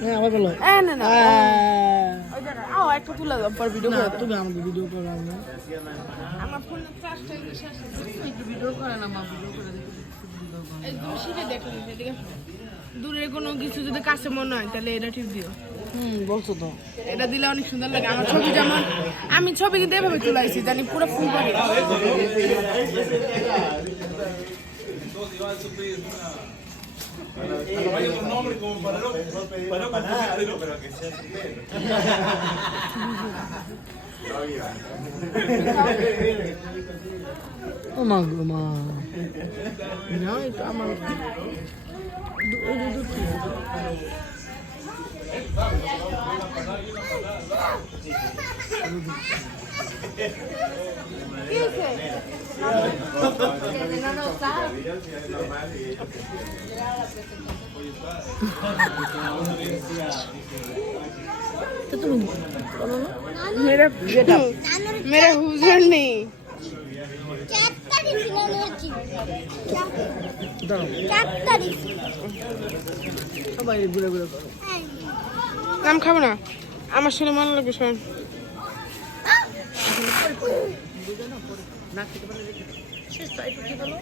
হ্যাঁ আবার বলো না না ওই দাঁড়া আও একটা তুলে দাও পর ভিডিও করে দাও তুমি আমাদের ভিডিও করো না আমার ফোনে চার্জটা শেষ একটু ভিডিও করে না মা ভিডিও করে দেখো এই তুমি শিখে দেখো ঠিক আছে দূরের কোনো কিছু যদি কাছে মনে হয় তাহলে এটা টিপ দিও বলছো তো এটা দিলে অনেক সুন্দর লাগে আমার ছবি যেমন আমি ছবি কিন্তু এভাবে তুলাইছি জানি পুরো ফুল করে Vaya un nombre como para no pedirlo, pero que sea chileno. ও মা গো মা না এটা আমার কি হইছে না না স্যার তো তুমি বলো না मेरा हुजूर नहीं সবাই ঘুরে ঘুরে করো আমি খাবো না আমার শুনে মনে লাগবে শোন না খেতে পারলে শেষ তাই কি বলো